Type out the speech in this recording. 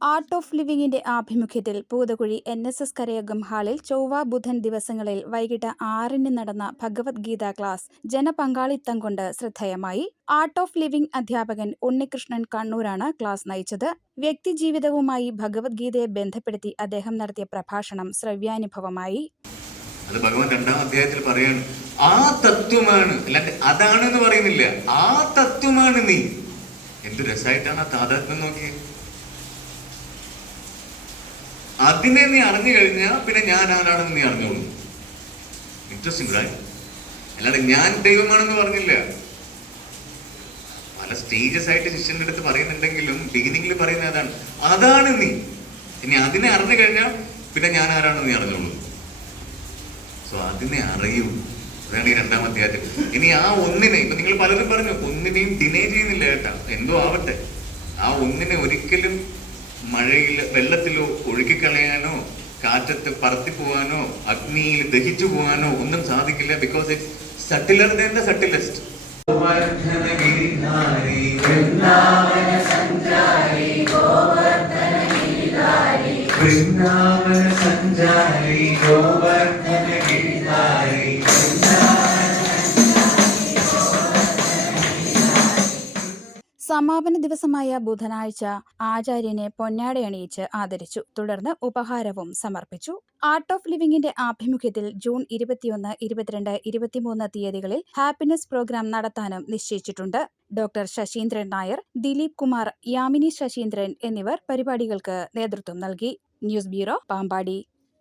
Art of ലിവിങ്ങിന്റെ ആഭിമുഖ്യത്തിൽ പൂതകുഴി N S S കരയകം ഹാളിൽ ചൊവ്വ ബുധൻ ദിവസങ്ങളിൽ വൈകിട്ട് ആറിന് നടന്ന ഭഗവത്ഗീത ക്ലാസ് ജനപങ്കാളിത്തം കൊണ്ട് ശ്രദ്ധേയമായി. ആർട്ട് ഓഫ് ലിവിംഗ് അധ്യാപകൻ ഉണ്ണികൃഷ്ണൻ കണ്ണൂരാണ് ക്ലാസ് നയിച്ചത്. വ്യക്തിജീവിതവുമായി ഭഗവത്ഗീതയെ ബന്ധപ്പെടുത്തി അദ്ദേഹം നടത്തിയ പ്രഭാഷണം ശ്രവ്യാനുഭവമായി. അത് ഭഗവാൻ രണ്ടാം അധ്യായത്തിൽ പറയാണ് ആ തത്വമാണ്. അല്ലാണ്ട് അതാണെന്ന് പറയുന്നില്ല. ആ തത്വമാണ് നീ. എന്ത് രസമായിട്ടാണ് ആ താതാത്മ്യം നോക്കിയത് അതിനെ നീ അറിഞ്ഞു കഴിഞ്ഞാൽ പിന്നെ ഞാൻ ആരാണെന്ന് നീ അറിഞ്ഞോളൂ. ഇൻട്രസ്റ്റിംഗ് റൈറ്റ് അല്ലാതെ ഞാൻ ദൈവമാണെന്ന് പറഞ്ഞില്ല. പല സ്റ്റേജസ് ആയിട്ട് ശിഷ്യന്റെ അടുത്ത് പറയുന്നുണ്ടെങ്കിലും ബിഗിനിങ്ങിൽ പറയുന്ന അതാണ്. അതാണ് നീ. ഇനി അതിനെ അറിഞ്ഞു കഴിഞ്ഞാൽ പിന്നെ ഞാൻ ആരാണെന്ന് നീ അറിഞ്ഞോളൂ. സോ അതിനെ അറിയൂ. അതാണ് ഈ രണ്ടാം അധ്യായത്തിൽ ഇനി ആ ഒന്നിനെ ഇപ്പൊ നിങ്ങൾ പലരും പറഞ്ഞു ഒന്നിനെയും ഡിനേ ചെയ്യുന്നില്ല കേട്ടാ എന്തോ ആവട്ടെ. ആ ഒന്നിനെ ഒരിക്കലും മഴയിൽ വെള്ളത്തിലോ ഒഴുകിക്കളയാനോ കാറ്റത്ത് പറത്തി പോവാനോ അഗ്നിയിൽ ദഹിച്ചു പോവാനോ ഒന്നും സാധിക്കില്ല ബിക്കോസ് ഇറ്റ്സ് സട്ടിലർ സഞ്ചാരി ഗോവർദ്ധന സമാപന ദിവസമായ ബുധനാഴ്ച ആചാര്യനെ പൊന്നാടയണിയിച്ച് ആദരിച്ചു. തുടർന്ന് ഉപഹാരവും സമർപ്പിച്ചു. ആർട്ട് ഓഫ് ലിവിംഗിന്റെ ആഭിമുഖ്യത്തിൽ ജൂൺ ഇരുപത്തിയൊന്ന് ഇരുപത്തിരണ്ട് ഇരുപത്തിമൂന്ന് തീയതികളിൽ ഹാപ്പിനെസ് പ്രോഗ്രാം നടത്താനും നിശ്ചയിച്ചിട്ടുണ്ട്. ഡോക്ടർ ശശീന്ദ്രൻ നായർ ദിലീപ് കുമാർ യാമിനി ശശീന്ദ്രൻ എന്നിവർ പരിപാടികൾക്ക് നേതൃത്വം നൽകി. News bureau Pampady.